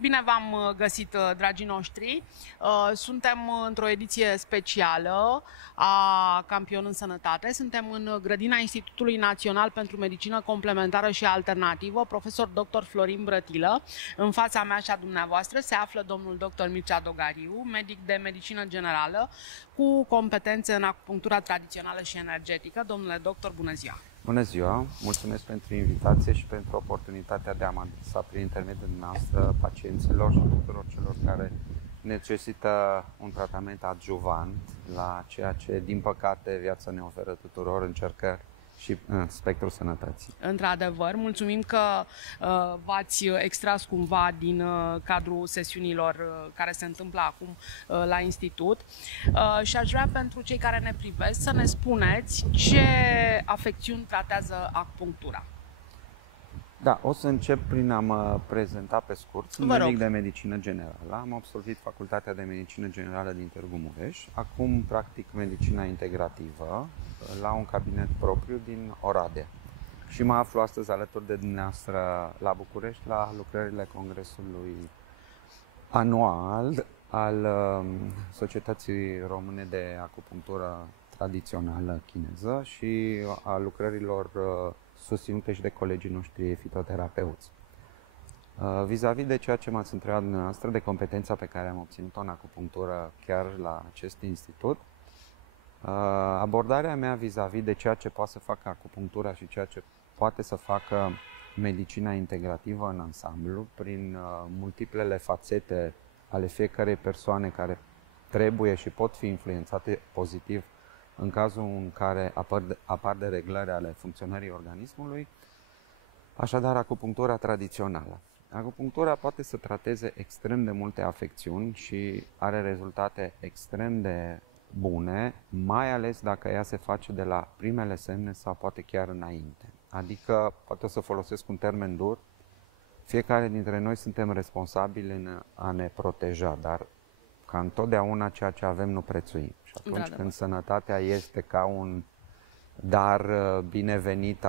Bine v-am găsit, dragii noștri! Suntem într-o ediție specială a Campion în Sănătate. Suntem în grădina Institutului Național pentru Medicină Complementară și Alternativă, profesor dr. Florin Brătilă. În fața mea și a dumneavoastră se află domnul dr. Mircea Dogariu, medic de medicină generală cu competențe în acupunctura tradițională și energetică. Domnule doctor, bună ziua! Bună ziua! Mulțumesc pentru invitație și pentru oportunitatea de a mă adresa prin intermediul noastră pacienților și tuturor celor care necesită un tratament adjuvant la ceea ce, din păcate, viața ne oferă tuturor încercări și în spectrul sănătății. Într-adevăr, mulțumim că v-ați extras cumva din cadrul sesiunilor care se întâmplă acum la institut și aș vrea, pentru cei care ne privesc, să ne spuneți ce afecțiuni tratează acupunctura. Da, o să încep prin a mă prezenta pe scurt. Sunt medic de medicină generală. Am absolvit Facultatea de Medicină Generală din Târgu Mureș. Acum practic medicina integrativă la un cabinet propriu din Oradea. Și mă aflu astăzi alături de dumneavoastră la București la lucrările Congresului anual al Societății Române de Acupunctură Tradițională Chineză și a lucrărilor susținute și de colegii noștri fitoterapeuți. Vis-a-vis de ceea ce m-ați întrebat dumneavoastră, de competența pe care am obținut-o în acupunctură chiar la acest institut, abordarea mea vis-a-vis de ceea ce poate să facă acupunctura și ceea ce poate să facă medicina integrativă în ansamblu, prin multiplele fațete ale fiecărei persoane care trebuie și pot fi influențate pozitiv în cazul în care apar dereglări ale funcționării organismului, așadar acupunctura tradițională. Acupunctura poate să trateze extrem de multe afecțiuni și are rezultate extrem de bune, mai ales dacă ea se face de la primele semne sau poate chiar înainte. Adică, poate să folosesc un termen dur, fiecare dintre noi suntem responsabili în a ne proteja, dar ca întotdeauna ceea ce avem nu prețuim. Și atunci când sănătatea este ca un dar binevenit,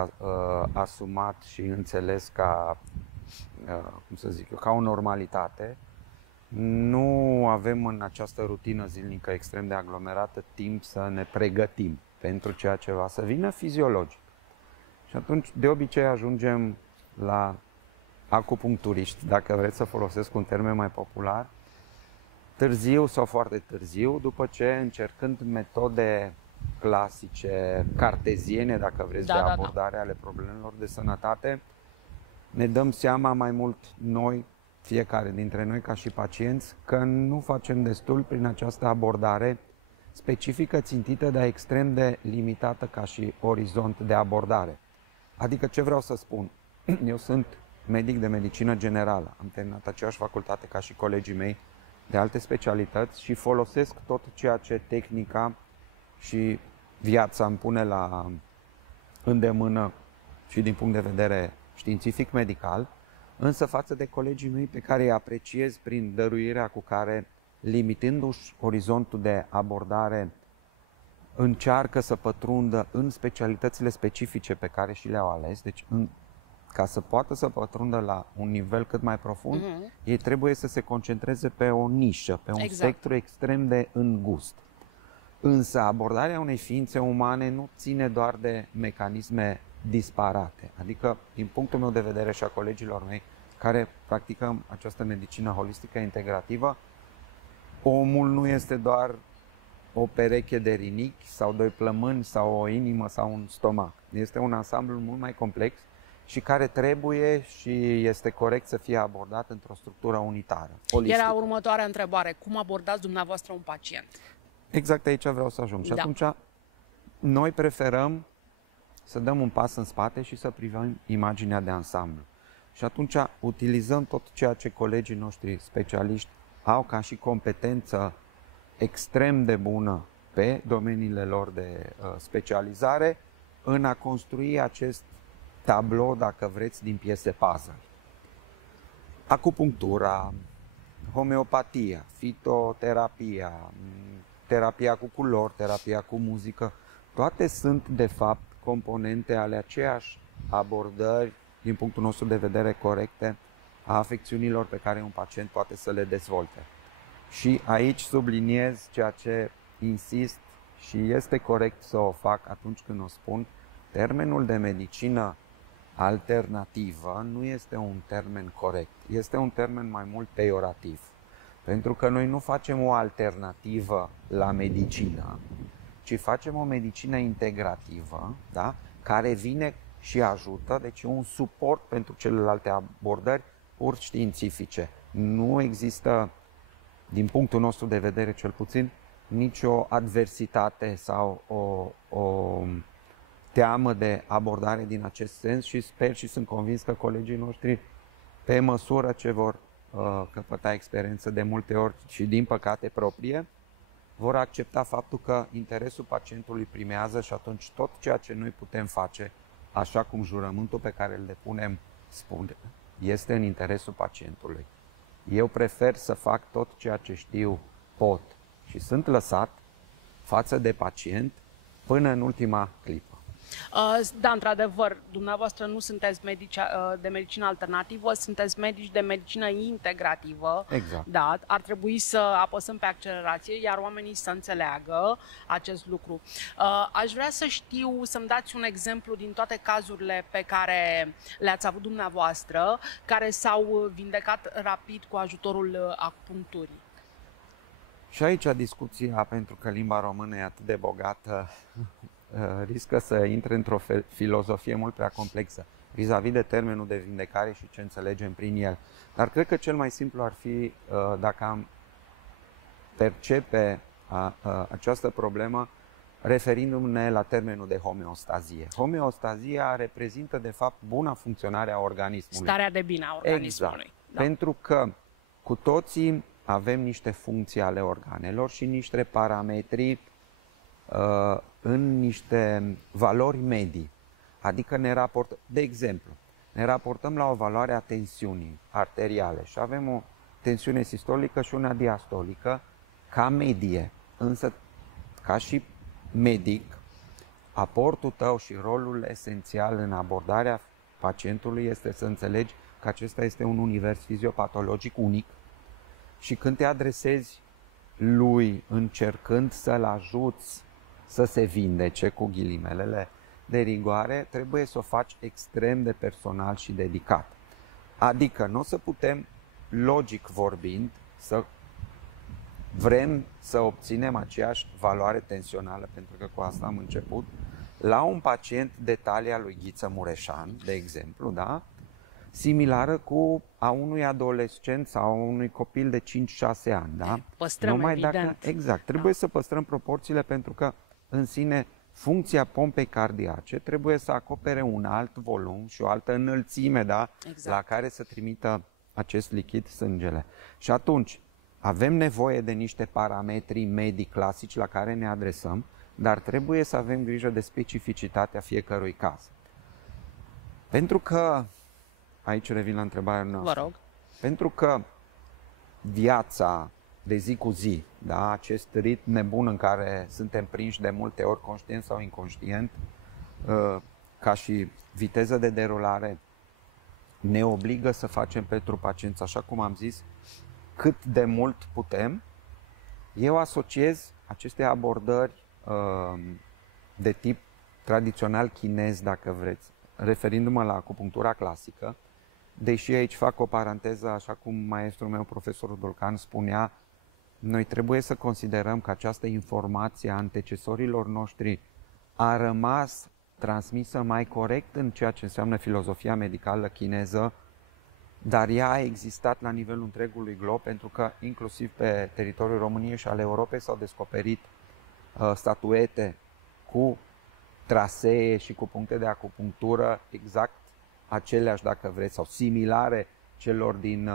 asumat și înțeles ca, cum să zic eu, ca o normalitate, nu avem în această rutină zilnică extrem de aglomerată timp să ne pregătim pentru ceea ce va să vină fiziologic. Și atunci, de obicei, ajungem la acupuncturiști, dacă vreți să folosesc un termen mai popular, târziu sau foarte târziu, după ce, încercând metode clasice, carteziene, dacă vreți, de abordare ale problemelor de sănătate, ne dăm seama mai mult noi, fiecare dintre noi ca și pacienți, că nu facem destul prin această abordare specifică, țintită, dar extrem de limitată ca și orizont de abordare. Adică ce vreau să spun? Eu sunt medic de medicină generală, am terminat aceeași facultate ca și colegii mei de alte specialități și folosesc tot ceea ce tehnica și viața îmi pune la îndemână și din punct de vedere științific-medical, însă față de colegii mei pe care îi apreciez prin dăruirea cu care, limitându-și orizontul de abordare, încearcă să pătrundă în specialitățile specifice pe care și le-au ales, deci ca să poată să pătrundă la un nivel cât mai profund, ei trebuie să se concentreze pe o nișă, pe un spectru extrem de îngust. Însă abordarea unei ființe umane nu ține doar de mecanisme disparate. Adică, din punctul meu de vedere și a colegilor mei care practicăm această medicină holistică integrativă, omul nu este doar o pereche de rinichi sau doi plămâni sau o inimă sau un stomac. Este un ansamblu mult mai complex și care trebuie și este corect să fie abordat într-o structură unitară, holistică. Era următoarea întrebare. Cum abordați dumneavoastră un pacient? Exact aici vreau să ajung. Și atunci noi preferăm să dăm un pas în spate și să privim imaginea de ansamblu. Și atunci utilizăm tot ceea ce colegii noștri specialiști au ca și competență extrem de bună pe domeniile lor de specializare în a construi acest tablou, dacă vreți, din piese puzzle. Acupunctura, homeopatia, fitoterapia, terapia cu culori, terapia cu muzică, toate sunt, de fapt, componente ale aceeași abordări, din punctul nostru de vedere, corecte, a afecțiunilor pe care un pacient poate să le dezvolte. Și aici subliniez ceea ce insist și este corect să o fac atunci când o spun, termenul de medicină alternativă nu este un termen corect, este un termen mai mult peiorativ. Pentru că noi nu facem o alternativă la medicină, ci facem o medicină integrativă, da? Care vine și ajută, deci un suport pentru celelalte abordări pur științifice. Nu există, din punctul nostru de vedere cel puțin, nicio adversitate sau o teamă de abordare din acest sens și sper și sunt convins că colegii noștri, pe măsură ce vor căpăta experiență de multe ori și din păcate proprie, vor accepta faptul că interesul pacientului primează și atunci tot ceea ce noi putem face, așa cum jurământul pe care îl depunem spune, este în interesul pacientului. Eu prefer să fac tot ceea ce știu, pot și sunt lăsat față de pacient până în ultima clipă. Da, într-adevăr, dumneavoastră nu sunteți medici de medicină alternativă, sunteți medici de medicină integrativă. Exact. Da, ar trebui să apăsăm pe accelerație, iar oamenii să înțeleagă acest lucru. Aș vrea să știu, să-mi dați un exemplu din toate cazurile pe care le-ați avut dumneavoastră, care s-au vindecat rapid cu ajutorul acupuncturii. Și aici discuția, pentru că limba română e atât de bogată, riscă să intre într-o filozofie mult prea complexă vis-a-vis de termenul de vindecare și ce înțelegem prin el. Dar cred că cel mai simplu ar fi dacă am percepe această problemă referindu-ne la termenul de homeostazie. Homeostazia reprezintă de fapt buna funcționare a organismului. Starea de bine a organismului. Exact. Da. Pentru că cu toții avem niște funcții ale organelor și niște parametri în niște valori medii. Adică de exemplu, ne raportăm la o valoare a tensiunii arteriale și avem o tensiune sistolică și una diastolică ca medie. Însă, ca și medic, aportul tău și rolul esențial în abordarea pacientului este să înțelegi că acesta este un univers fiziopatologic unic și când te adresezi lui încercând să-l ajuți să se vindece, cu ghilimelele de rigoare, trebuie să o faci extrem de personal și dedicat. Adică nu o să putem, logic vorbind, să vrem să obținem aceeași valoare tensională, pentru că cu asta am început, la un pacient de talia lui Ghiță Mureșan, de exemplu, da? Similară cu a unui adolescent sau a unui copil de 5-6 ani. Da? Păstrăm, numai evident. Dacă, exact, trebuie să păstrăm proporțiile, pentru că în sine funcția pompei cardiace trebuie să acopere un alt volum și o altă înălțime, da? Exact. La care să trimită acest lichid sângele. Și atunci avem nevoie de niște parametri medii clasici la care ne adresăm, dar trebuie să avem grijă de specificitatea fiecărui caz. Pentru că, aici revin la întrebarea noastră, Vă rog. Pentru că viața de zi cu zi, da, acest ritm nebun în care suntem prinși de multe ori, conștient sau inconștient, ca și viteză de derulare, ne obligă să facem pentru pacienți, așa cum am zis, cât de mult putem. Eu asociez aceste abordări de tip tradițional chinez, dacă vreți, referindu-mă la acupunctura clasică, deși aici fac o paranteză, așa cum maestrul meu, profesorul Dolcan, spunea, noi trebuie să considerăm că această informație a antecesorilor noștri a rămas transmisă mai corect în ceea ce înseamnă filozofia medicală chineză, dar ea a existat la nivelul întregului glob, pentru că inclusiv pe teritoriul României și al Europei s-au descoperit statuete cu trasee și cu puncte de acupunctură exact aceleași, dacă vreți, sau similare celor din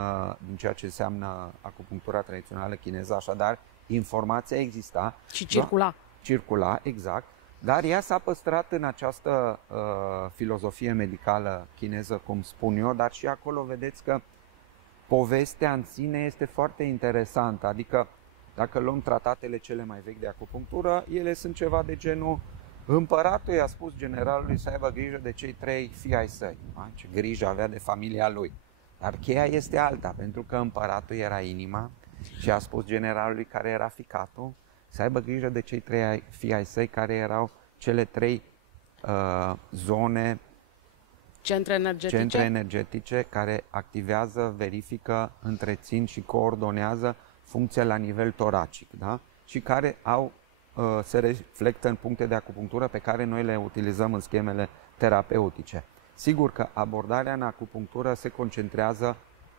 ceea ce înseamnă acupunctura tradițională chineză. Așadar, informația exista. Și circula. Da? Circula, exact. Dar ea s-a păstrat în această filozofie medicală chineză, cum spun eu, dar și acolo vedeți că povestea în sine este foarte interesantă. Adică, dacă luăm tratatele cele mai vechi de acupunctură, ele sunt ceva de genul: împăratul i-a spus generalului să aibă grijă de cei 3 fii ai săi. Ce grijă avea de familia lui. Dar cheia este alta, pentru că împăratul era inima și a spus generalului care era ficatul să aibă grijă de cei 3 fii ai săi care erau cele 3 zone, centre energetice care activează, verifică, întrețin și coordonează funcția la nivel toracic, da? Și care se reflectă în puncte de acupunctură pe care noi le utilizăm în schemele terapeutice. Sigur că abordarea în acupunctură se concentrează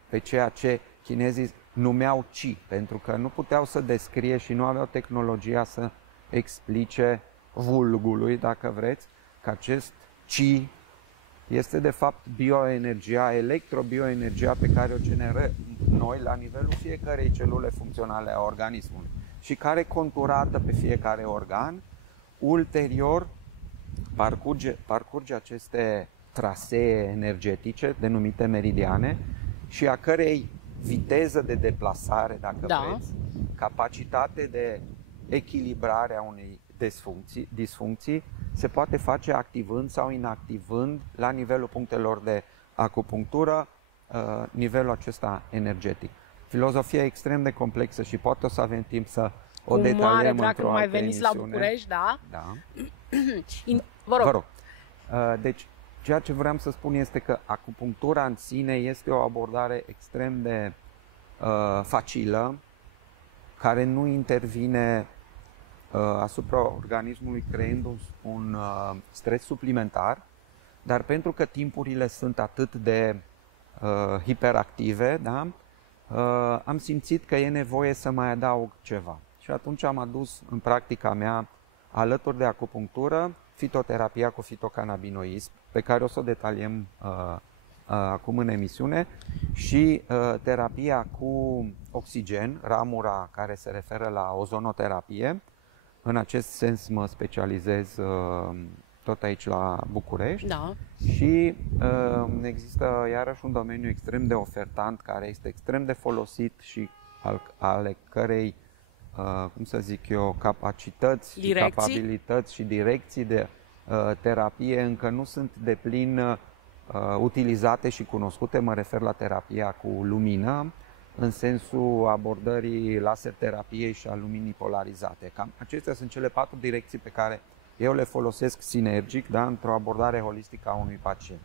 pe ceea ce chinezii numeau Qi, pentru că nu puteau să descrie și nu aveau tehnologia să explice vulgului, dacă vreți, că acest Qi este de fapt bioenergia, electrobioenergia pe care o generăm noi la nivelul fiecărei celule funcționale a organismului și care, conturată pe fiecare organ, ulterior parcurge aceste trasee energetice denumite meridiane și a cărei viteză de deplasare, dacă vreți, capacitate de echilibrare a unei disfuncții se poate face activând sau inactivând la nivelul punctelor de acupunctură nivelul acesta energetic. Filozofia e extrem de complexă și poate o să avem timp să o detaliem într-o altă mai veniți emisiune. la București, da? Da. Vă rog. Vă rog. Deci, ceea ce vreau să spun este că acupunctura în sine este o abordare extrem de facilă, care nu intervine asupra organismului creând un stres suplimentar, dar pentru că timpurile sunt atât de hiperactive, da, am simțit că e nevoie să mai adaug ceva. Și atunci am adus în practica mea, alături de acupunctură, fitoterapia cu fitocannabinoism, pe care o să o detaliem acum în emisiune, și terapia cu oxigen, ramura care se referă la ozonoterapie. În acest sens mă specializez tot aici la București. Da. Și există iarăși un domeniu extrem de ofertant, care este extrem de folosit și ale cărei, cum să zic eu, capacități, și capabilități și direcții de terapie încă nu sunt deplin utilizate și cunoscute. Mă refer la terapia cu lumină, în sensul abordării laser terapiei și a luminii polarizate. Cam acestea sunt cele 4 direcții pe care eu le folosesc sinergic, da, într-o abordare holistică a unui pacient.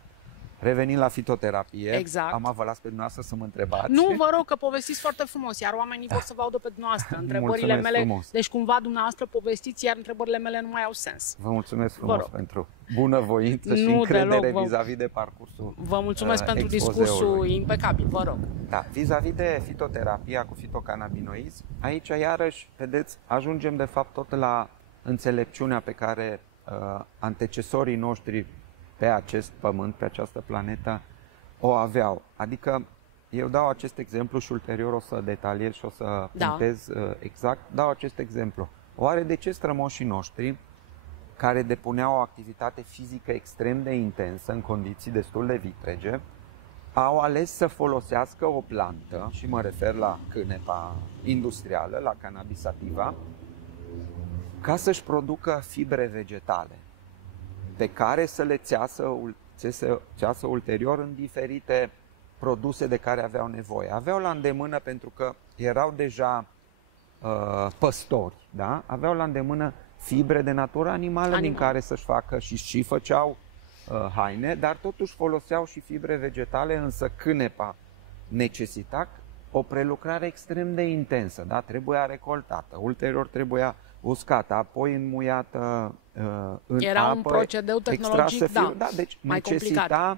Revenind la fitoterapie, exact. Am vă las pe dumneavoastră să mă întrebați. Nu, vă rog, că povestiți foarte frumos, iar oamenii vor să vă audă pe dumneavoastră. Întrebările mele, frumos. Deci cumva dumneavoastră povestiți, iar întrebările mele nu mai au sens. Vă mulțumesc frumos pentru bunăvoință și încredere vis-a-vis de parcursul. Vă mulțumesc pentru discursul impecabil, vă rog. Da, vis-a-vis de fitoterapia cu fitocannabinoizi, aici iarăși, vedeți, ajungem de fapt tot la înțelepciunea pe care antecesorii noștri pe acest pământ, pe această planetă, o aveau. Adică, eu dau acest exemplu și ulterior o să detaliez și o să punctez exact. Dau acest exemplu. Oare de ce strămoșii noștri, care depuneau o activitate fizică extrem de intensă, în condiții destul de vitrege, au ales să folosească o plantă, și mă refer la cânepa industrială, la Cannabis sativa, ca să-și producă fibre vegetale, pe care să le țeasă ulterior în diferite produse de care aveau nevoie. Aveau la îndemână, pentru că erau deja păstori, da? Aveau la îndemână fibre de natură animală din care să-și facă și făceau haine, dar totuși foloseau și fibre vegetale, însă cânepa necesita o prelucrare extrem de intensă, da? Trebuia recoltată, ulterior trebuia uscată, apoi înmuiată în era apă, un procedeu tehnologic, deci mai necesita, complicat.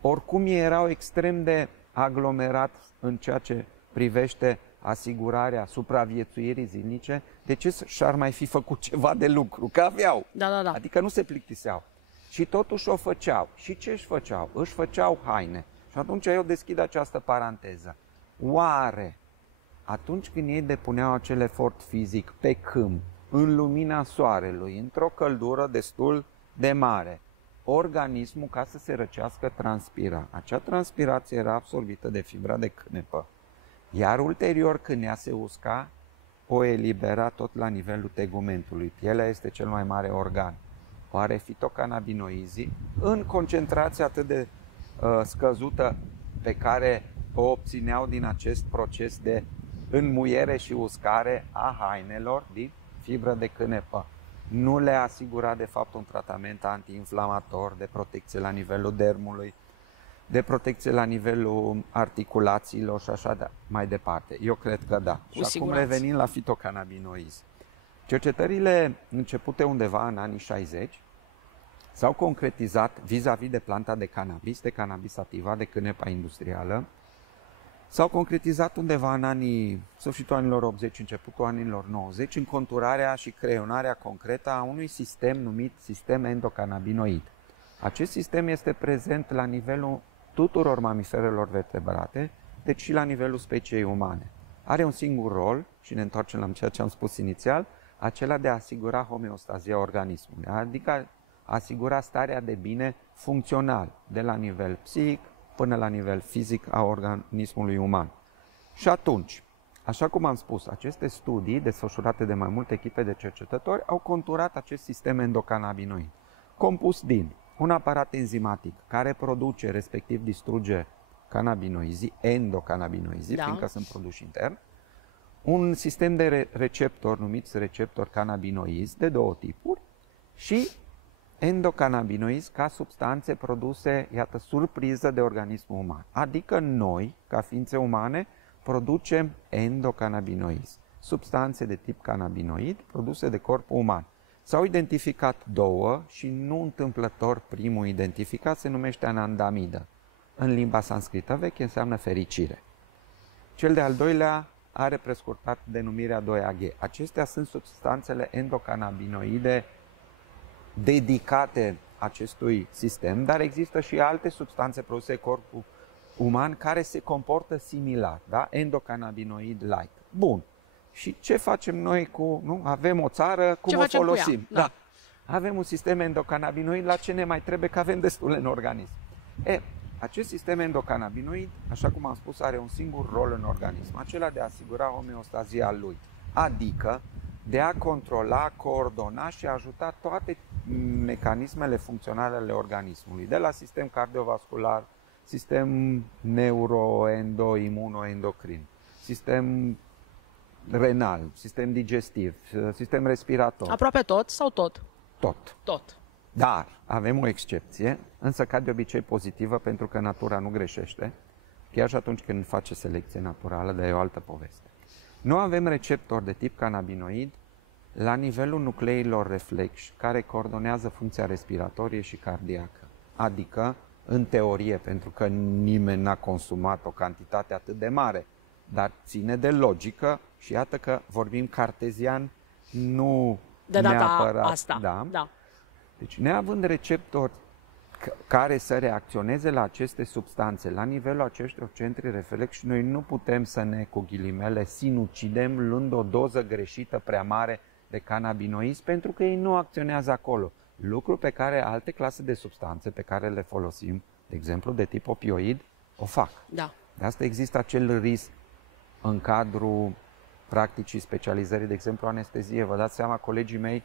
Oricum ei erau extrem de aglomerat în ceea ce privește asigurarea supraviețuirii zilnice, de ce și-ar mai fi făcut ceva de lucru? Că aveau, adică nu se plictiseau. Și totuși o făceau. Și ce își făceau? Își făceau haine. Și atunci eu deschid această paranteză. Oare, atunci când ei depuneau acel efort fizic pe câmp, în lumina soarelui, într-o căldură destul de mare, organismul, ca să se răcească, transpira. Acea transpirație era absorbită de fibra de cânepă. Iar ulterior, când ea se usca, o elibera tot la nivelul tegumentului. Pielea este cel mai mare organ. Oare fitocannabinoizii, în concentrație atât de scăzută, pe care o obțineau din acest proces de înmuiere și uscare a hainelor din fibră de cânepă. Nu le asigura de fapt un tratament antiinflamator, de protecție la nivelul dermului, de protecție la nivelul articulațiilor și așa mai departe. Eu cred că da. Și acum revenind la fitocannabinoizi. Cercetările începute undeva în anii 60 s-au concretizat vis-a-vis de planta de cannabis sativa, de cânepa industrială. S-au concretizat undeva în sfârșitul anilor 80, începutul anilor 90, în conturarea și creionarea concretă a unui sistem numit sistem endocannabinoid. Acest sistem este prezent la nivelul tuturor mamiferelor vertebrate, deci și la nivelul speciei umane. Are un singur rol, și ne întoarcem la ceea ce am spus inițial, acela de a asigura homeostazia organismului, adică asigura starea de bine funcțional, de la nivel psihic până la nivel fizic a organismului uman. Și atunci, așa cum am spus, aceste studii desfășurate de mai multe echipe de cercetători au conturat acest sistem endocannabinoid, compus din un aparat enzimatic care produce, respectiv distruge cannabinoizii, endocannabinoizii, fiindcă sunt produși intern, un sistem de receptori numiți receptori cannabinoizi de două tipuri și endocannabinoizi ca substanțe produse, iată, surpriză de organismul uman. Adică noi, ca ființe umane, producem endocannabinoizi, substanțe de tip cannabinoid produse de corpul uman. S-au identificat două și nu întâmplător primul identificat se numește anandamidă. În limba sanscrită veche înseamnă fericire. Cel de-al doilea are prescurtat denumirea 2AG. Acestea sunt substanțele endocannabinoide dedicate acestui sistem, dar există și alte substanțe produse de corpul uman care se comportă similar, da? Endocannabinoid-like. Bun. Și ce facem noi cu, nu? Avem o țară, cum o folosim? Da. Avem un sistem endocannabinoid, la ce ne mai trebuie, că avem destul în organism. Acest sistem endocannabinoid, așa cum am spus, are un singur rol în organism, acela de a asigura homeostazia lui, adică de a controla, coordona și ajuta toate mecanismele funcționale ale organismului, de la sistem cardiovascular, sistem neuroendo-imunoendocrin, sistem renal, sistem digestiv, sistem respirator. Aproape tot sau tot? Tot. Tot. Dar avem o excepție, însă ca de obicei pozitivă, pentru că natura nu greșește, chiar și atunci când face selecție naturală, dar e o altă poveste. Nu avem receptori de tip cannabinoid la nivelul nucleilor reflexi, care coordonează funcția respiratorie și cardiacă. Adică, în teorie, pentru că nimeni n-a consumat o cantitate atât de mare, dar ține de logică și iată că vorbim cartezian, nu de data neapărat. Asta. Da. Deci, neavând receptori care să reacționeze la aceste substanțe, la nivelul acestor centri reflex, noi nu putem să ne, cu ghilimele, sinucidem luând o doză greșită prea mare de cannabinoizi, pentru că ei nu acționează acolo. Lucru pe care alte clase de substanțe pe care le folosim, de exemplu de tip opioid, o fac. Da. De asta există acel risc în cadrul practicii specializării, de exemplu anestezie. Vă dați seama, colegii mei,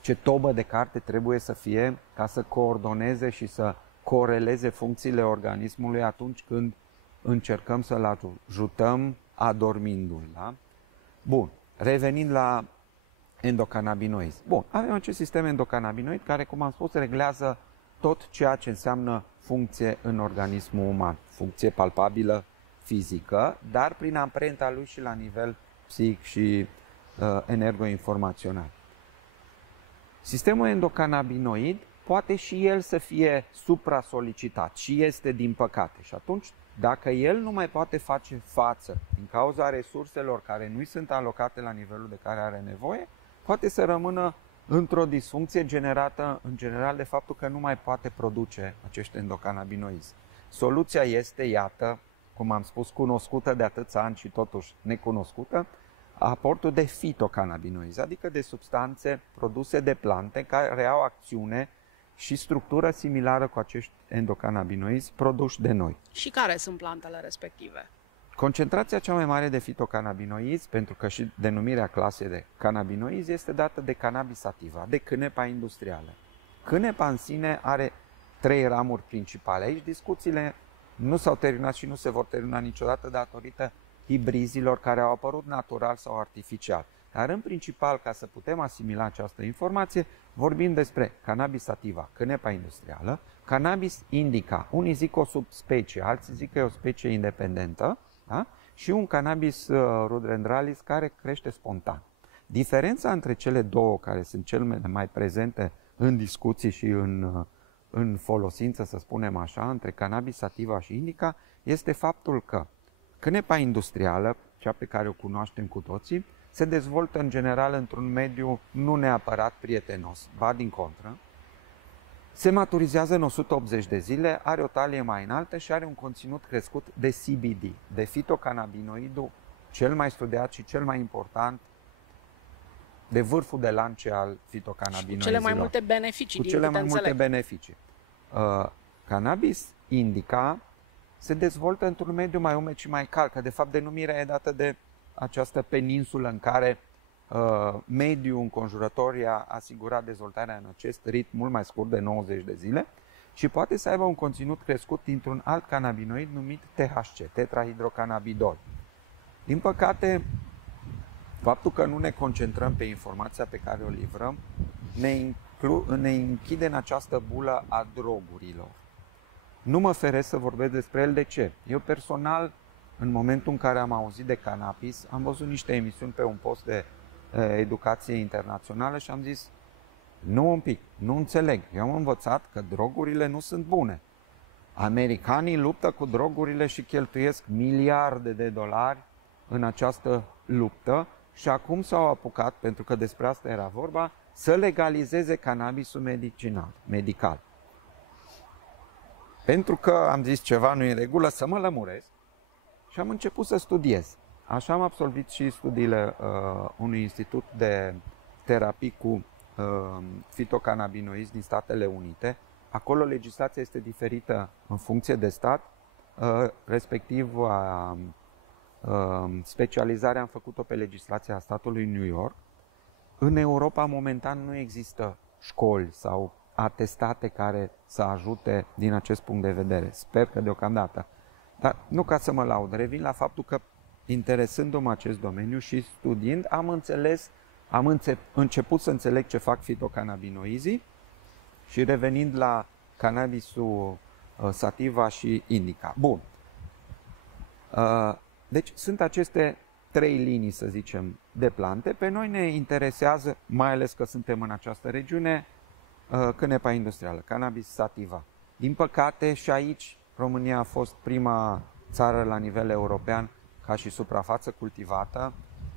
ce tobă de carte trebuie să fie ca să coordoneze și să coreleze funcțiile organismului atunci când încercăm să-l ajutăm adormindu-l. Da? Bun, revenind la endocannabinoizi. Bun, avem acest sistem endocannabinoid care, cum am spus, reglează tot ceea ce înseamnă funcție în organismul uman. Funcție palpabilă, fizică, dar prin amprenta lui și la nivel psihic și energoinformațional. Sistemul endocannabinoid poate și el să fie supra-solicitat și este, din păcate. Și atunci, dacă el nu mai poate face față din cauza resurselor care nu-i sunt alocate la nivelul de care are nevoie, poate să rămână într-o disfuncție generată, în general, de faptul că nu mai poate produce acești endocannabinoizi. Soluția este, iată, cum am spus, cunoscută de atâția ani și totuși necunoscută, aportul de fitocannabinoizi, adică de substanțe produse de plante care au acțiune și structură similară cu acești endocannabinoizi produși de noi. Și care sunt plantele respective? Concentrația cea mai mare de fitocannabinoizi, pentru că și denumirea clasei de cannabinoizi este dată de cannabis sativa, de cânepa industrială. Cânepa în sine are trei ramuri principale. Aici discuțiile nu s-au terminat și nu se vor termina niciodată datorită hibrizilor care au apărut natural sau artificial. Dar în principal, ca să putem asimila această informație, vorbim despre cannabis sativa, cânepa industrială, cannabis indica, unii zic o subspecie, alții zic că e o specie independentă, da? Și un cannabis rudrendralis care crește spontan. Diferența între cele două, care sunt cele mai prezente în discuții și în folosință, să spunem așa, între cannabis sativa și indica, este faptul că cânepa industrială, cea pe care o cunoaștem cu toții, se dezvoltă în general într-un mediu nu neapărat prietenos, ba din contră, se maturizează în 180 de zile, are o talie mai înaltă și are un conținut crescut de CBD, de fitocannabinoidul cel mai studiat și cel mai important, de vârful de lance al fitocannabinoidilor. Cu cele mai multe beneficii, cu cele mai multe beneficii. Cannabis indica se dezvoltă într-un mediu mai umed și mai cald, că de fapt denumirea e dată de această peninsulă în care mediul înconjurător i-a asigurat dezvoltarea în acest ritm mult mai scurt de 90 de zile și poate să aibă un conținut crescut dintr-un alt cannabinoid numit THC, tetrahidrocannabidol. Din păcate, faptul că nu ne concentrăm pe informația pe care o livrăm ne închide în această bulă a drogurilor. Nu mă feresc să vorbesc despre el. De ce? Eu personal, în momentul în care am auzit de cannabis, am văzut niște emisiuni pe un post de educație internațională și am zis, nu un pic, nu înțeleg. Eu am învățat că drogurile nu sunt bune. Americanii luptă cu drogurile și cheltuiesc miliarde de dolari în această luptă și acum s-au apucat, pentru că despre asta era vorba, să legalizeze cannabisul medical. Pentru că am zis ceva nu e în regulă, să mă lămuresc și am început să studiez. Așa am absolvit și studiile unui institut de terapii cu fitocannabinoizi din Statele Unite. Acolo legislația este diferită în funcție de stat, respectiv specializarea am făcut-o pe legislația statului New York. În Europa, momentan, nu există școli sau atestate care să ajute din acest punct de vedere. Sper că deocamdată. Dar nu ca să mă laud, revin la faptul că, interesându-mă acest domeniu și studiind, am început să înțeleg ce fac fitocannabinoizii și revenind la cannabisul sativa și indica. Bun. Deci sunt aceste trei linii, să zicem, de plante. Pe noi ne interesează, mai ales că suntem în această regiune, cânepa industrială, cannabis sativa. Din păcate, și aici România a fost prima țară la nivel european ca și suprafață cultivată.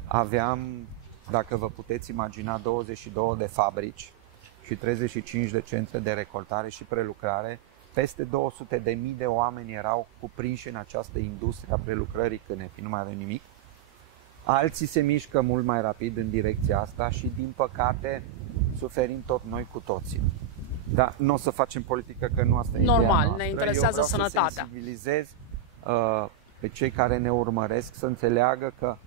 Aveam, dacă vă puteți imagina, 22 de fabrici și 35 de centre de recoltare și prelucrare. Peste 200.000 de oameni erau cuprinși în această industrie a prelucrării cânepii, nu mai avem nimic. Alții se mișcă mult mai rapid în direcția asta și, din păcate, suferim tot noi cu toții. Dar nu o să facem politică, că nu asta e ideea noastră. Ne interesează sănătatea. Să sensibilizez pe cei care ne urmăresc să înțeleagă că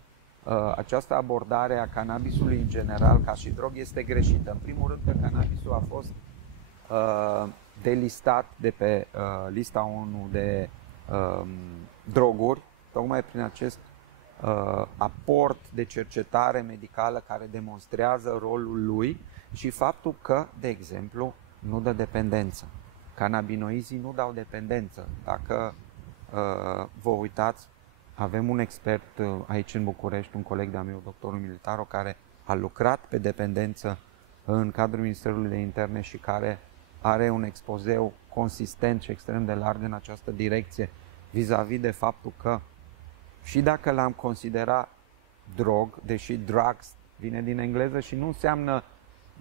această abordare a cannabisului în general ca și drog este greșită. În primul rând că cannabisul a fost delistat de pe lista ONU de droguri, tocmai prin acest aport de cercetare medicală care demonstrează rolul lui și faptul că, de exemplu, nu dă dependență. Cannabinoizii nu dau dependență. Dacă vă uitați, avem un expert aici în București, un coleg de-a meu, doctorul Militaru, care a lucrat pe dependență în cadrul Ministerului de Interne și care are un expozeu consistent și extrem de larg în această direcție vis-a-vis de faptul că și dacă l-am considerat drog, deși drugs vine din engleză și nu înseamnă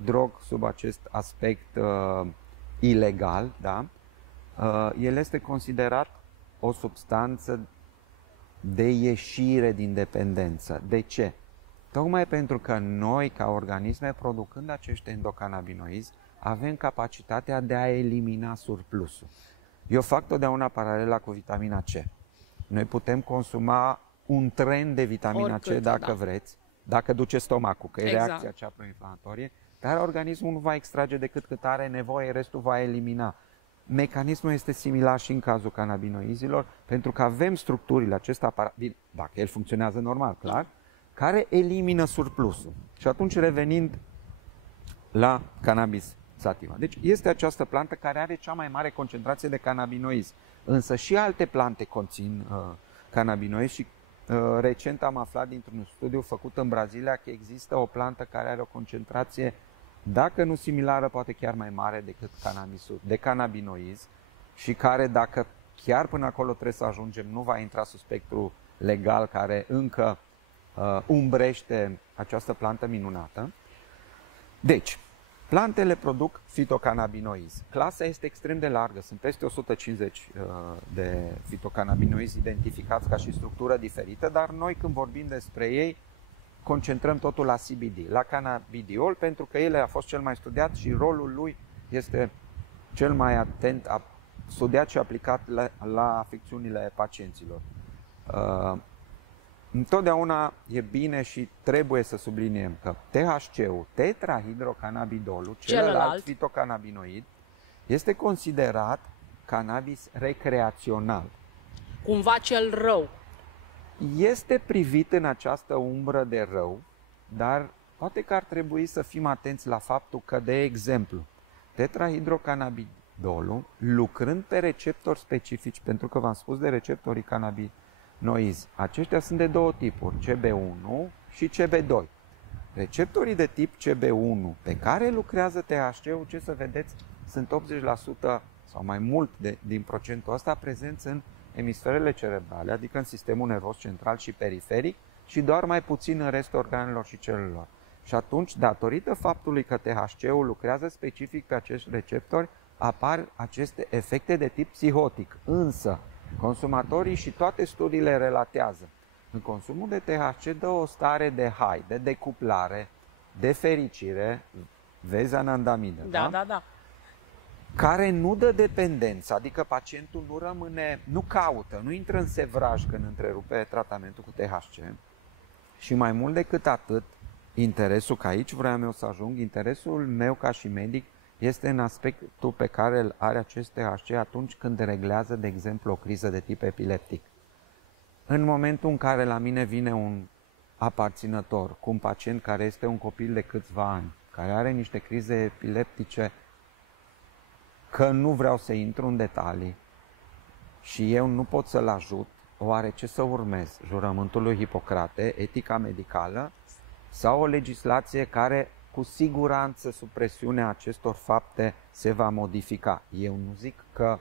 drog sub acest aspect ilegal, da? El este considerat o substanță de ieșire din dependență. De ce? Tocmai pentru că noi, ca organisme, producând acești endocannabinoizi, avem capacitatea de a elimina surplusul. Eu fac totdeauna paralela cu vitamina C. Noi putem consuma un tren de vitamina C dacă vreți, dacă duce stomacul, că e reacția cea proinflamatorie, dar organismul nu va extrage decât cât are nevoie, restul va elimina. mecanismul este similar și în cazul cannabinoizilor, pentru că avem structurile, acest aparat, dacă el funcționează normal, clar, care elimină surplusul. Și atunci revenind la cannabis sativa. Deci este această plantă care are cea mai mare concentrație de cannabinoizi. Însă și alte plante conțin cannabinoizi și recent am aflat dintr-un studiu făcut în Brazilia că există o plantă care are o concentrație, dacă nu similară, poate chiar mai mare decât cannabisul, de cannabinoizi și care, dacă chiar până acolo trebuie să ajungem, nu va intra sub spectrul legal care încă umbrește această plantă minunată. Deci, plantele produc fitocannabinoizi. Clasa este extrem de largă, sunt peste 150 de fitocannabinoizi identificați ca și structură diferită, dar noi când vorbim despre ei concentrăm totul la CBD, la cannabidiol, pentru că el a fost cel mai studiat și rolul lui este cel mai atent, studiat și aplicat la afecțiunile pacienților. Întotdeauna e bine și trebuie să subliniem că THC-ul, tetrahidrocannabidolul, celălalt fitocannabinoid, este considerat cannabis recreațional. Cumva cel rău. Este privit în această umbră de rău, dar poate că ar trebui să fim atenți la faptul că, de exemplu, tetrahidrocannabidolul, lucrând pe receptori specifici, pentru că v-am spus de receptorii cannabinoizi, aceștia sunt de două tipuri, CB1 și CB2. Receptorii de tip CB1 pe care lucrează THC-ul, ce să vedeți, sunt 80% sau mai mult din procentul ăsta prezenți în emisferele cerebrale, adică în sistemul nervos central și periferic, și doar mai puțin în restul organelor și celulelor. Și atunci, datorită faptului că THC-ul lucrează specific pe acești receptori, apar aceste efecte de tip psihotic. Însă, consumatorii și toate studiile relatează. În consumul de THC dă o stare de high, de decuplare, de fericire, vezi anandamidă, Da. care nu dă dependență, adică pacientul nu rămâne, nu caută, nu intră în sevraj când întrerupe tratamentul cu THC. Și mai mult decât atât, interesul, că aici vreau eu să ajung, interesul meu ca și medic este în aspectul pe care îl are acest THC atunci când reglează, de exemplu, o criză de tip epileptic. În momentul în care la mine vine un aparținător cu un pacient care este un copil de câțiva ani, care are niște crize epileptice, că nu vreau să intru în detalii și eu nu pot să-l ajut, oare ce să urmez? Jurământul lui Hipocrate, etica medicală sau o legislație care cu siguranță sub presiunea acestor fapte se va modifica? Eu nu zic că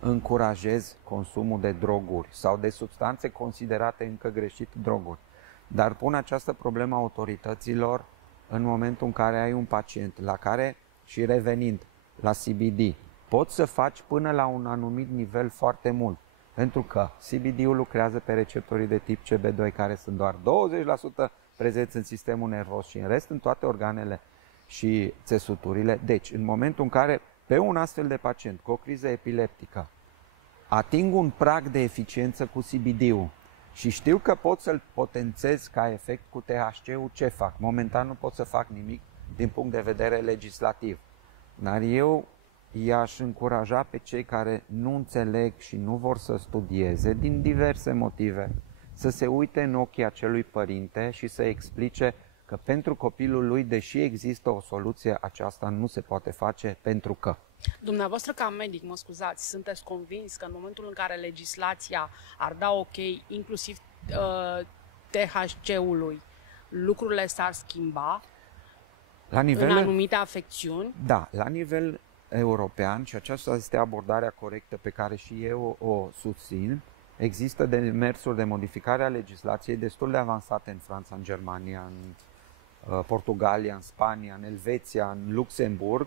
încurajez consumul de droguri sau de substanțe considerate încă greșit droguri, dar pun această problemă autorităților în momentul în care ai un pacient la care, și revenind la CBD, poți să faci până la un anumit nivel foarte mult, pentru că CBD-ul lucrează pe receptorii de tip CB2 care sunt doar 20% prezenți în sistemul nervos și în rest în toate organele și țesuturile. Deci, în momentul în care pe un astfel de pacient cu o criză epileptică ating un prag de eficiență cu CBD-ul și știu că pot să-l potențez ca efect cu THC-ul, ce fac? Momentan nu pot să fac nimic din punct de vedere legislativ. Dar eu i-aș încuraja pe cei care nu înțeleg și nu vor să studieze, din diverse motive, să se uite în ochii acelui părinte și să explice că pentru copilul lui, deși există o soluție, aceasta nu se poate face pentru că. Dumneavoastră, ca medic, mă scuzați, sunteți convins că în momentul în care legislația ar da ok, inclusiv THC-ului, lucrurile s-ar schimba în anumite afecțiuni? Da, la nivel european, și aceasta este abordarea corectă pe care și eu o susțin, există demersuri de modificare a legislației destul de avansate în Franța, în Germania, în Portugalia, în Spania, în Elveția, în Luxemburg,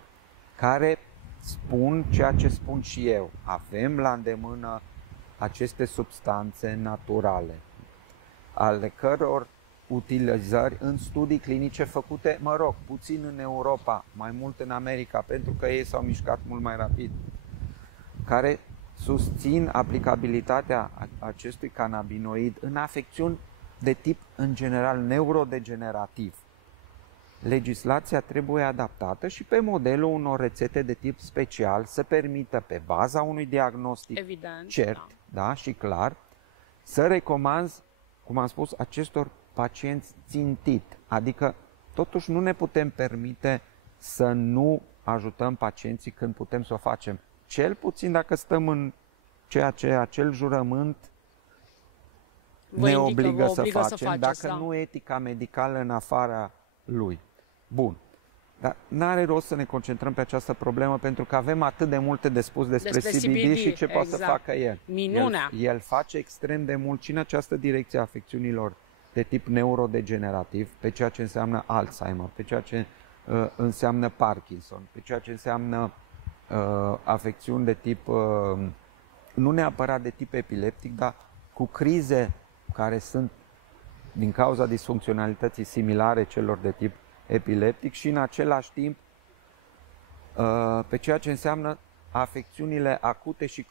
care spun ceea ce spun și eu. Avem la îndemână aceste substanțe naturale, ale căror utilizări în studii clinice făcute, puțin în Europa, mai mult în America, pentru că ei s-au mișcat mult mai rapid, care susțin aplicabilitatea acestui cannabinoid în afecțiuni de tip, în general, neurodegenerativ. legislația trebuie adaptată și pe modelul unor rețete de tip special să permită, pe baza unui diagnostic cert, da, și clar, să recomanzi, cum am spus, acestor pacienți țintit. Adică, totuși, nu ne putem permite să nu ajutăm pacienții când putem să o facem. Cel puțin dacă stăm în ceea ce acel jurământ ne obligă să facem, dacă nu etica medicală în afara lui. Bun. Dar n-are rost să ne concentrăm pe această problemă, pentru că avem atât de multe de spus despre CBD și ce poate să facă el. Minunea! El face extrem de mult și în această direcție a afecțiunilor de tip neurodegenerativ, pe ceea ce înseamnă Alzheimer, pe ceea ce înseamnă Parkinson, pe ceea ce înseamnă afecțiuni de tip, nu neapărat de tip epileptic, dar cu crize care sunt din cauza disfuncționalității similare celor de tip epileptic și în același timp pe ceea ce înseamnă afecțiunile acute și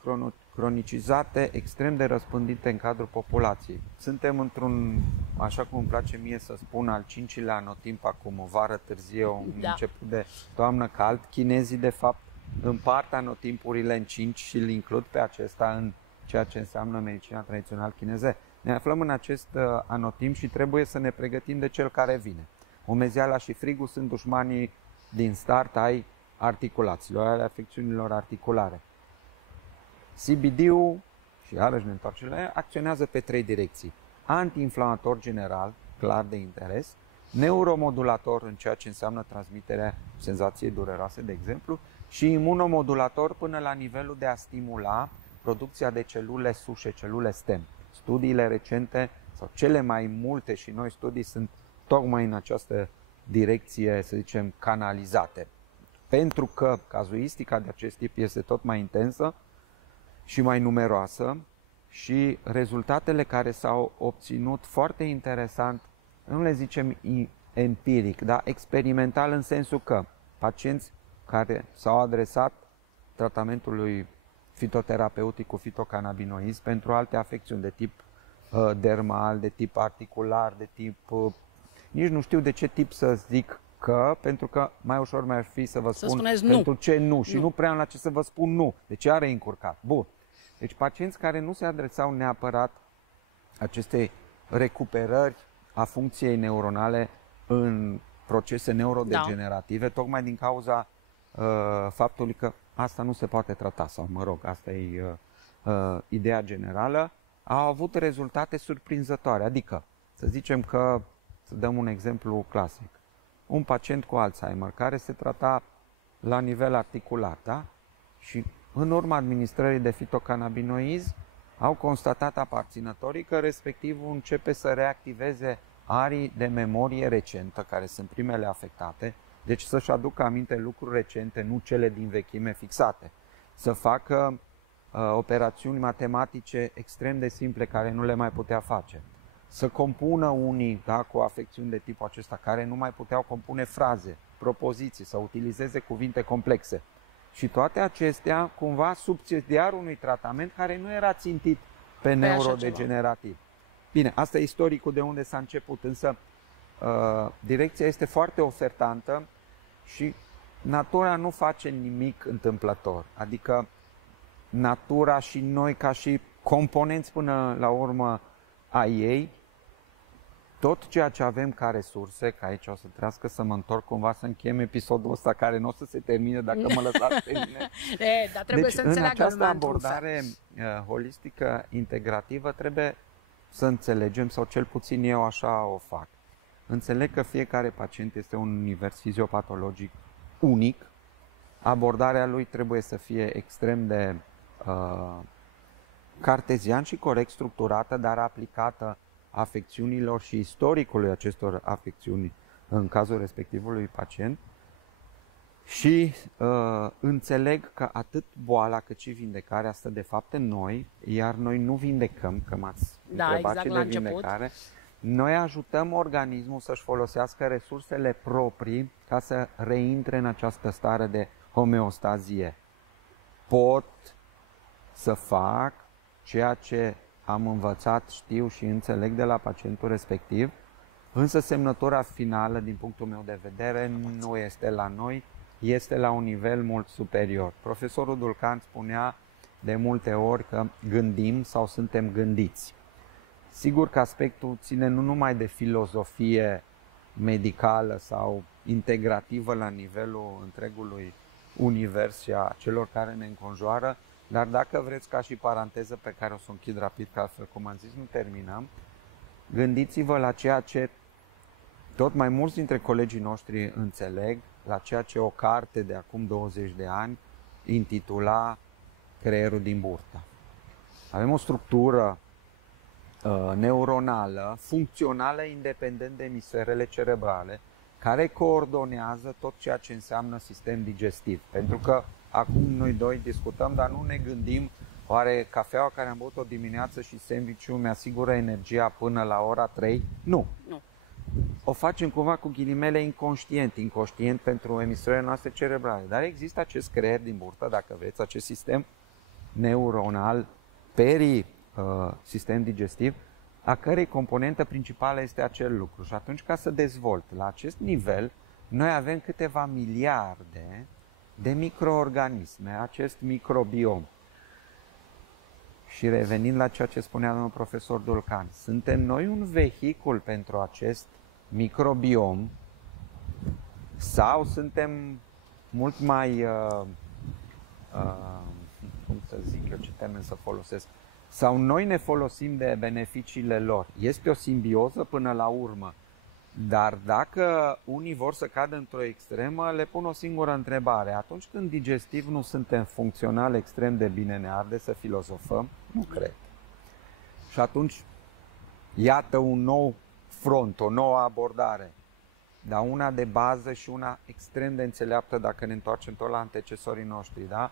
cronicizate extrem de răspândite în cadrul populației. Suntem într-un, așa cum îmi place mie să spun, al 5-lea anotimp acum, o vară târzie, un început de toamnă cald. Chinezii, de fapt, împart anotimpurile în 5 și îl includ pe acesta în ceea ce înseamnă medicina tradițională chineză. Ne aflăm în acest anotimp și trebuie să ne pregătim de cel care vine. Umezeala și frigul sunt dușmanii din start ai articulațiilor, ale afecțiunilor articulare. CBD-ul, și iarăși ne întoarcem la ea, acționează pe 3 direcții. Antiinflamator general, clar de interes, neuromodulator în ceea ce înseamnă transmiterea senzației dureroase, de exemplu, și imunomodulator până la nivelul de a stimula producția de celule sușe, celule stem. Studiile recente, sau cele mai multe și noi studii, sunt tocmai în această direcție, să zicem, canalizate. Pentru că cazuistica de acest tip este tot mai intensă și mai numeroasă și rezultatele care s-au obținut foarte interesant, nu le zicem empiric, dar experimental, în sensul că pacienți care s-au adresat tratamentului fitoterapeutic cu fitocannabinoizi pentru alte afecțiuni de tip dermal, de tip articular, de tip... nici nu știu de ce tip să zic pentru că mai ușor mi-ar fi să vă spun pentru ce nu. Și nu prea am la ce să vă spun nu. De ce are încurcat. Bun. Deci pacienți care nu se adresau neapărat acestei recuperări a funcției neuronale în procese neurodegenerative, tocmai din cauza faptului că asta nu se poate trata, sau mă rog, asta e ideea generală, au avut rezultate surprinzătoare. Adică, să zicem că, să dăm un exemplu clasic, un pacient cu Alzheimer care se trata la nivel articular, da? Și în urma administrării de fitocannabinoizi au constatat aparținătorii că respectivul începe să reactiveze arii de memorie recentă, care sunt primele afectate, deci să-și aducă aminte lucruri recente, nu cele din vechime fixate, să facă operațiuni matematice extrem de simple care nu le mai putea face, să compună unii, da, cu afecțiuni de tipul acesta, care nu mai puteau compune fraze, propoziții, să utilizeze cuvinte complexe. Și toate acestea cumva subsidiar unui tratament care nu era țintit pe neurodegenerativ. Bine, asta e istoricul de unde s-a început, însă direcția este foarte ofertantă și natura nu face nimic întâmplător. Adică natura și noi ca și componenți până la urmă a ei, tot ceea ce avem ca resurse, că aici o să trească să mă întorc cumva să închem episodul ăsta care nu o să se termine dacă mă lăsați pe mine. Dar trebuie deci să în această abordare holistică integrativă trebuie să înțelegem, sau cel puțin eu așa o fac. Înțeleg că fiecare pacient este un univers fiziopatologic unic, abordarea lui trebuie să fie extrem de cartezian și corect structurată, dar aplicată afecțiunilor și istoricului acestor afecțiuni în cazul respectivului pacient. Și înțeleg că atât boala cât și vindecarea stă de fapt în noi, iar noi nu vindecăm, că m-ați întrebat și de vindecare. Noi ajutăm organismul să-și folosească resursele proprii ca să reintre în această stare de homeostazie. Pot să fac ceea ce am învățat, știu și înțeleg de la pacientul respectiv, Însă semnătura finală, din punctul meu de vedere, nu este la noi, este la un nivel mult superior. Profesorul Dulcan spunea de multe ori că gândim sau suntem gândiți. Sigur că aspectul ține nu numai de filozofie medicală sau integrativă la nivelul întregului univers și a celor care ne înconjoară, dar dacă vreți, ca și paranteză pe care o să o închid rapid, că altfel, cum am zis, nu terminăm, gândiți-vă la ceea ce tot mai mulți dintre colegii noștri înțeleg, la ceea ce o carte de acum 20 de ani intitula Creierul din burtă. Avem o structură neuronală, funcțională independent de emisferele cerebrale, care coordonează tot ceea ce înseamnă sistem digestiv. Pentru că acum noi doi discutăm, dar nu ne gândim, oare cafeaua care am băut-o dimineață și sandwich-ul mi-asigură energia până la ora 3? Nu. O facem cumva cu ghilimele inconștient pentru emisferele noastre cerebrale. Dar există acest creier din burtă, dacă vreți, acest sistem neuronal sistem digestiv, a cărei componentă principală este acel lucru. Și atunci, ca să dezvolt la acest nivel, noi avem câteva miliarde de microorganisme, acest microbiom. Și revenind la ceea ce spunea domnul profesor Dulcan, suntem noi un vehicul pentru acest microbiom sau suntem mult mai, cum să zic eu, ce termen să folosesc, sau noi ne folosim de beneficiile lor. Este o simbioză până la urmă. Dar dacă unii vor să cadă într-o extremă, le pun o singură întrebare. Atunci când digestiv nu suntem funcțional extrem de bine, ne arde să filozofăm? Nu cred. Și atunci, iată un nou front, o nouă abordare. Dar una de bază și una extrem de înțeleaptă dacă ne întoarcem tot la antecesorii noștri, da?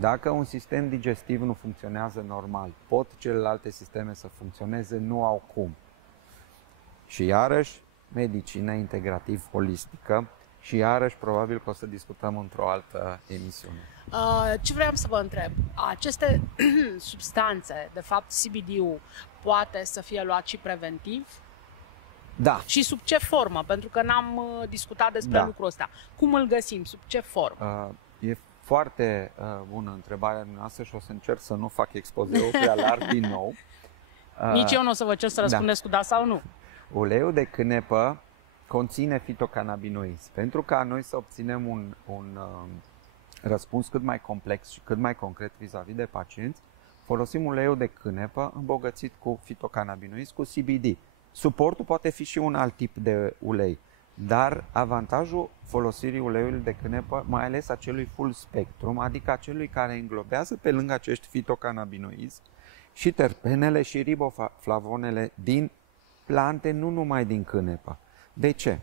Dacă un sistem digestiv nu funcționează normal, pot celelalte sisteme să funcționeze? Nu au cum. Și iarăși, medicină integrativ holistică și iarăși probabil că o să discutăm într-o altă emisiune. Ce vreau să vă întreb, aceste substanțe, de fapt CBD-ul, poate să fie luat și preventiv? Da. Și sub ce formă? Pentru că n-am discutat despre lucrul ăsta. Cum îl găsim? Sub ce formă? E foarte bună întrebarea noastră și o să încerc să nu fac expozeul prea larg din nou. Nici eu nu o să vă cer să răspundeți cu da sau nu. Uleiul de cânepă conține fitocannabinoizi. Pentru ca noi să obținem un răspuns cât mai complex și cât mai concret vis-a-vis de pacienți, folosim uleiul de cânepă îmbogățit cu fitocannabinoizi, cu CBD. Suportul poate fi și un alt tip de ulei, dar avantajul folosirii uleiului de cânepă, mai ales acelui full spectrum, adică acelui care înglobează pe lângă acești fitocannabinoizi și terpenele și riboflavonele din plante, nu numai din cânepă. De ce?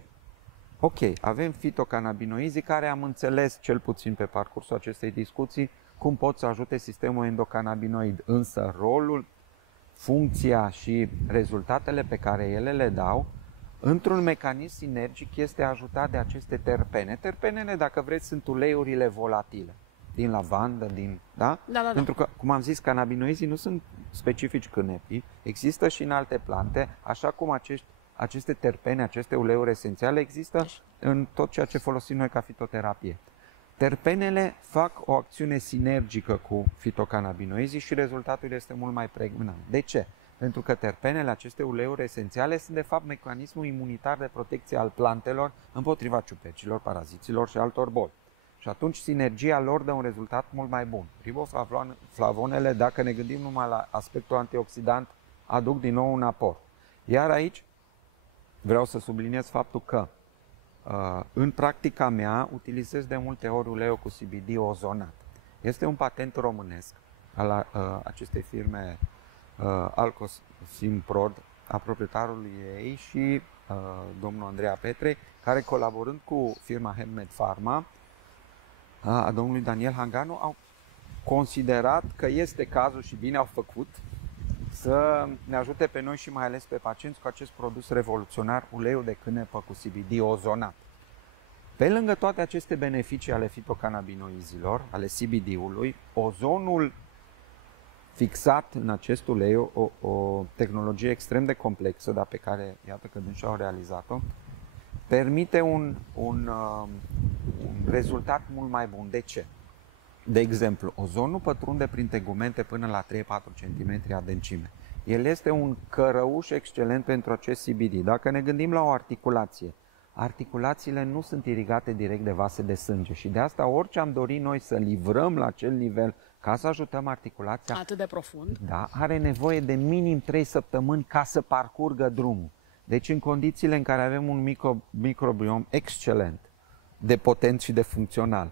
Ok, avem fitocannabinoizii care am înțeles, cel puțin pe parcursul acestei discuții, cum pot să ajute sistemul endocannabinoid, însă rolul, funcția și rezultatele pe care ele le dau într-un mecanism sinergic este ajutat de aceste terpene. Terpenele, dacă vreți, sunt uleiurile volatile din lavandă, da? Da. Pentru că, cum am zis, cannabinoizii nu sunt specifici cânepii, există și în alte plante, așa cum aceste terpene, aceste uleiuri esențiale există în tot ceea ce folosim noi ca fitoterapie. Terpenele fac o acțiune sinergică cu fitocannabinoizii și rezultatul este mult mai pregnant. De ce? Pentru că terpenele, aceste uleiuri esențiale, sunt de fapt mecanismul imunitar de protecție al plantelor împotriva ciupercilor, paraziților și altor boli. Și atunci sinergia lor dă un rezultat mult mai bun. Riboflavonele, dacă ne gândim numai la aspectul antioxidant, aduc din nou un aport. Iar aici vreau să subliniez faptul că în practica mea utilizez de multe ori uleiul cu CBD ozonat. Este un patent românesc al acestei firme Alcos Simprod, a proprietarului ei și domnul Andreea Petre, care colaborând cu firma Hemmed Pharma a domnului Daniel Hanganu au considerat că este cazul și bine au făcut să ne ajute pe noi și mai ales pe pacienți cu acest produs revoluționar, uleiul de cânepă cu CBD ozonat. Pe lângă toate aceste beneficii ale fitocannabinoizilor, ale CBD-ului, ozonul fixat în acest ulei o tehnologie extrem de complexă, dar pe care, iată că dânsi au realizat-o, permite un rezultat mult mai bun. De ce? De exemplu, ozonul nu pătrunde prin tegumente până la 3-4 cm adâncime. El este un cărăuș excelent pentru acest CBD. Dacă ne gândim la o articulație, articulațiile nu sunt irigate direct de vase de sânge și de asta orice am dorit noi să livrăm la acel nivel ca să ajutăm articulația atât de profund, da, are nevoie de minim 3 săptămâni ca să parcurgă drumul. Deci în condițiile în care avem un microbiom excelent, de potent și de funcțional,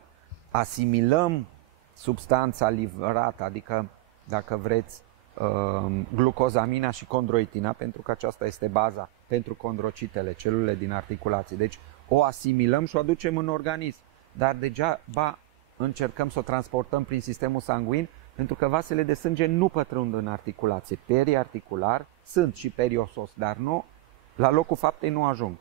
asimilăm substanța livrată, adică dacă vreți glucozamina și condroitina, pentru că aceasta este baza pentru condrocitele, celulele din articulații. Deci o asimilăm și o aducem în organism, dar degeaba încercăm să o transportăm prin sistemul sanguin, pentru că vasele de sânge nu pătrund în articulație. Periarticular sunt și periosos, dar nu, la locul faptei nu ajung.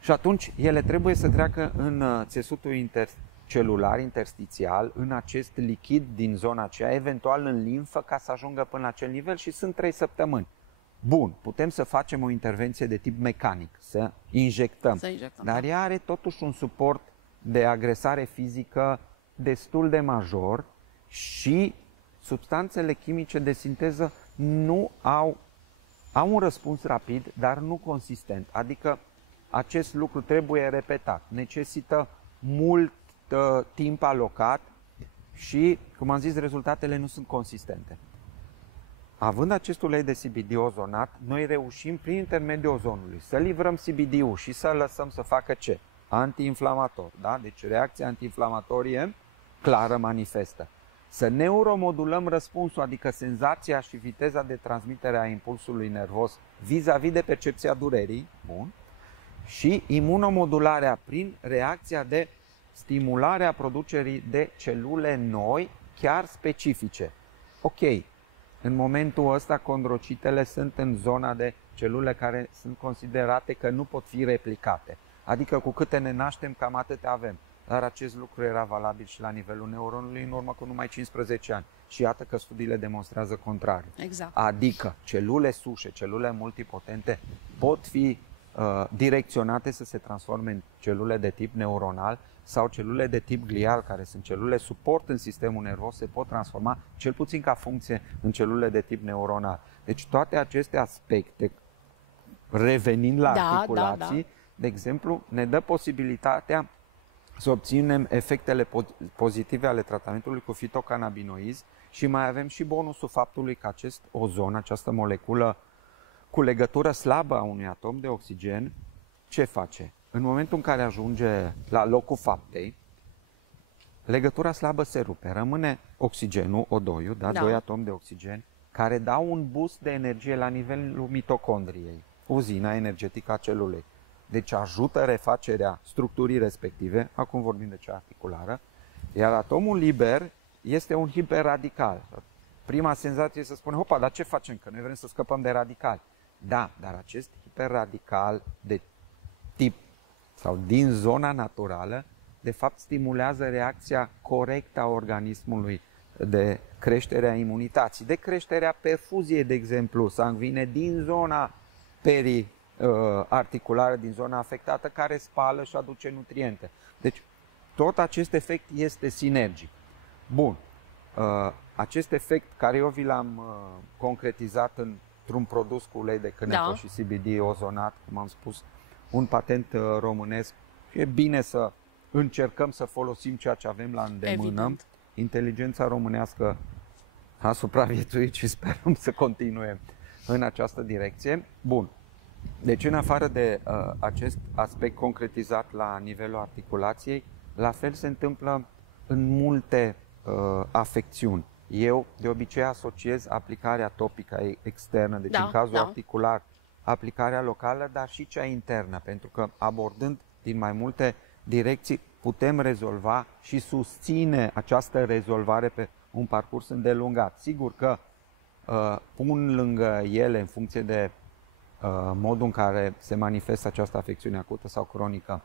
Și atunci ele trebuie să treacă în țesutul intercelular, interstițial, în acest lichid din zona aceea, eventual în limfă, ca să ajungă până la acel nivel și sunt 3 săptămâni. Bun, putem să facem o intervenție de tip mecanic, să injectăm, dar ea are totuși un suport de agresare fizică destul de major și substanțele chimice de sinteză nu au un răspuns rapid, dar nu consistent. Adică acest lucru trebuie repetat, necesită mult timp alocat și, cum am zis, rezultatele nu sunt consistente. Având acest ulei de CBD ozonat, noi reușim prin intermediul ozonului să livrăm CBD-ul și să lăsăm să facă ce? Antiinflamator, da? Deci reacția antiinflamatorie clară, manifestă. Să neuromodulăm răspunsul, adică senzația și viteza de transmitere a impulsului nervos vis-a-vis de percepția durerii, bun, și imunomodularea prin reacția de stimulare a producerii de celule noi, chiar specifice. Ok, în momentul ăsta condrocitele sunt în zona de celule care sunt considerate că nu pot fi replicate. Adică cu câte ne naștem, cam atâtea avem. Dar acest lucru era valabil și la nivelul neuronului în urmă cu numai 15 ani. Și iată că studiile demonstrează contrariul. Exact. Adică celule sușe, celule multipotente pot fi direcționate să se transforme în celule de tip neuronal sau celule de tip glial, care sunt celule suport în sistemul nervos, se pot transforma cel puțin ca funcție în celule de tip neuronal. Deci toate aceste aspecte, revenind la articulații, de exemplu, ne dă posibilitatea să obținem efectele pozitive ale tratamentului cu fitocannabinoizi și mai avem și bonusul faptului că acest ozon, această moleculă cu legătură slabă a unui atom de oxigen, ce face? În momentul în care ajunge la locul faptei, legătura slabă se rupe, rămâne oxigenul, O2, da? 2 atomi de oxigen, care dau un boost de energie la nivelul mitocondriei, uzina energetică a celulei. Deci ajută refacerea structurii respective, acum vorbim de cea articulară, iar atomul liber este un hiperradical. Prima senzație este să spunem, hopa, dar ce facem? Că noi vrem să scăpăm de radicali. Da, dar acest hiperradical de tip sau din zona naturală, de fapt stimulează reacția corectă a organismului de creșterea imunității, de creșterea perfuziei, de exemplu, sanguine din zona periarticulară, din zona afectată, care spală și aduce nutriente. Deci, tot acest efect este sinergic. Bun. Acest efect care eu vi l-am concretizat într-un produs cu ulei de cânepo și CBD ozonat, cum am spus, un patent românesc, și e bine să încercăm să folosim ceea ce avem la îndemână. Evident. Inteligența românească a supraviețuit și sperăm să continue în această direcție. Bun. Deci, în afară de acest aspect concretizat la nivelul articulației, la fel se întâmplă în multe afecțiuni. Eu de obicei asociez aplicarea topică externă, deci în cazul articular, aplicarea locală, dar și cea internă, pentru că abordând din mai multe direcții putem rezolva și susține această rezolvare pe un parcurs îndelungat. Sigur că pun lângă ele, în funcție de modul în care se manifestă această afecțiune acută sau cronică,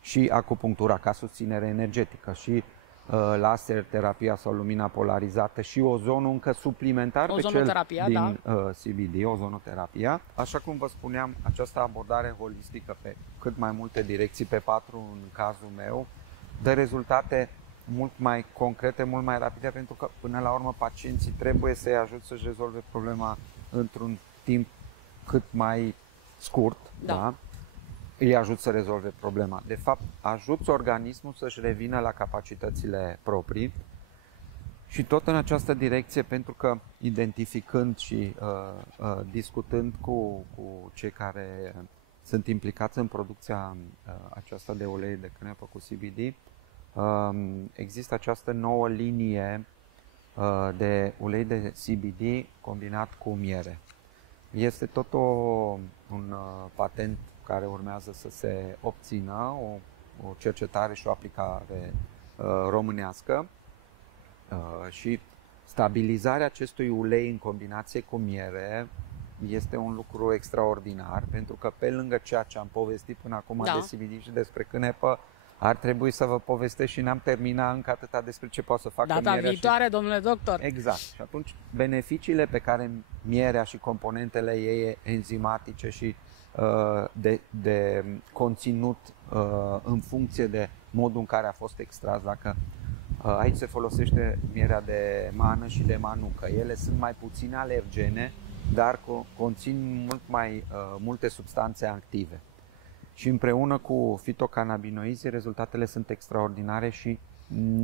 și acupunctura ca susținere energetică și laser terapia sau lumina polarizată și ozonul încă suplimentar pe cel din CBD, ozonoterapia. Așa cum vă spuneam, această abordare holistică pe cât mai multe direcții, pe 4 în cazul meu, dă rezultate mult mai concrete, mult mai rapide, pentru că până la urmă pacienții trebuie să-i ajut să-și rezolve problema într-un timp cât mai scurt, da? Îi ajut să rezolve problema. De fapt, ajuți organismul să-și revină la capacitățile proprii și tot în această direcție, pentru că identificând și discutând cu cei care sunt implicați în producția aceasta de ulei de cânepă cu CBD, există această nouă linie de ulei de CBD combinat cu miere. Este tot un patent care urmează să se obțină, o cercetare și o aplicare românească și stabilizarea acestui ulei în combinație cu miere este un lucru extraordinar, pentru că pe lângă ceea ce am povestit până acum de CBD și despre cânepă, ar trebui să vă povestesc și n-am terminat încă atâta despre ce poate să facă data mierea viitoare, domnule doctor. Exact. Și atunci beneficiile pe care mierea și componentele ei enzimatice și de conținut în funcție de modul în care a fost extras, dacă aici se folosește mierea de mană și de manucă. Ele sunt mai puțin alergene, dar conțin mult mai multe substanțe active. Și împreună cu fitocannabinoizii, rezultatele sunt extraordinare și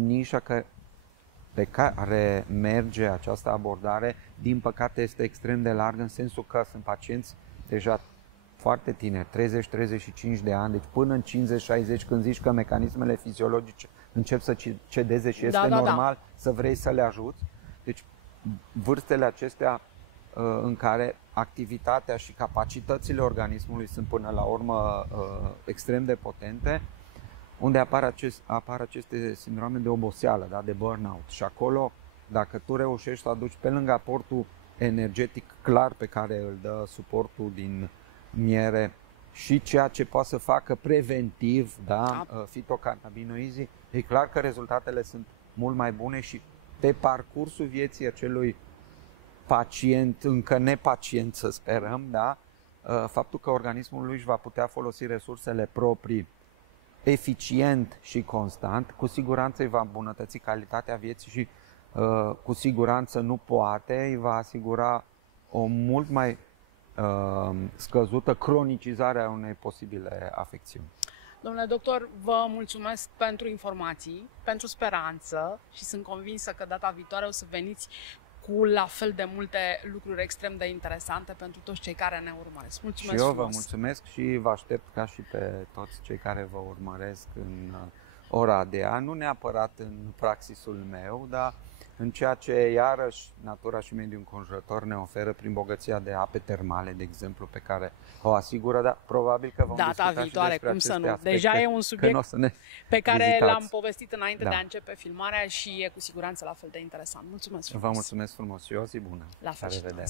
nișa pe care merge această abordare, din păcate, este extrem de largă, în sensul că sunt pacienți deja foarte tineri, 30-35 de ani, deci până în 50-60, când zici că mecanismele fiziologice încep să cedeze și este normal să vrei să le ajuți. Deci vârstele acestea în care activitatea și capacitățile organismului sunt până la urmă extrem de potente, unde apar aceste sindrome de oboseală, da, de burnout. Și acolo, dacă tu reușești să aduci pe lângă aportul energetic clar pe care îl dă suportul din miere și ceea ce poate să facă preventiv, da, fitocannabinoizii, e clar că rezultatele sunt mult mai bune și pe parcursul vieții acelui pacient, încă nepacient să sperăm, da, faptul că organismul lui își va putea folosi resursele proprii eficient și constant, cu siguranță îi va îmbunătăți calitatea vieții și cu siguranță nu poate, îi va asigura o mult mai scăzută cronicizare a unei posibile afecțiuni. Domnule doctor, vă mulțumesc pentru informații, pentru speranță și sunt convinsă că data viitoare o să veniți cu la fel de multe lucruri extrem de interesante pentru toți cei care ne urmăresc. Mulțumesc și eu frumos. Vă mulțumesc și vă aștept ca și pe toți cei care vă urmăresc în Oradea, nu neapărat în praxisul meu, dar în ceea ce iarăși natura și mediul înconjurător ne oferă prin bogăția de ape termale, de exemplu, pe care o asigură, dar probabil că vom discuta viitoare, și despre cum să nu. aspecte, deja e un subiect pe care vizitați. l-am povestit înainte de a începe filmarea și e cu siguranță la fel de interesant. Mulțumesc frumos. Vă mulțumesc frumos și o zi bună. La fel. La revedere.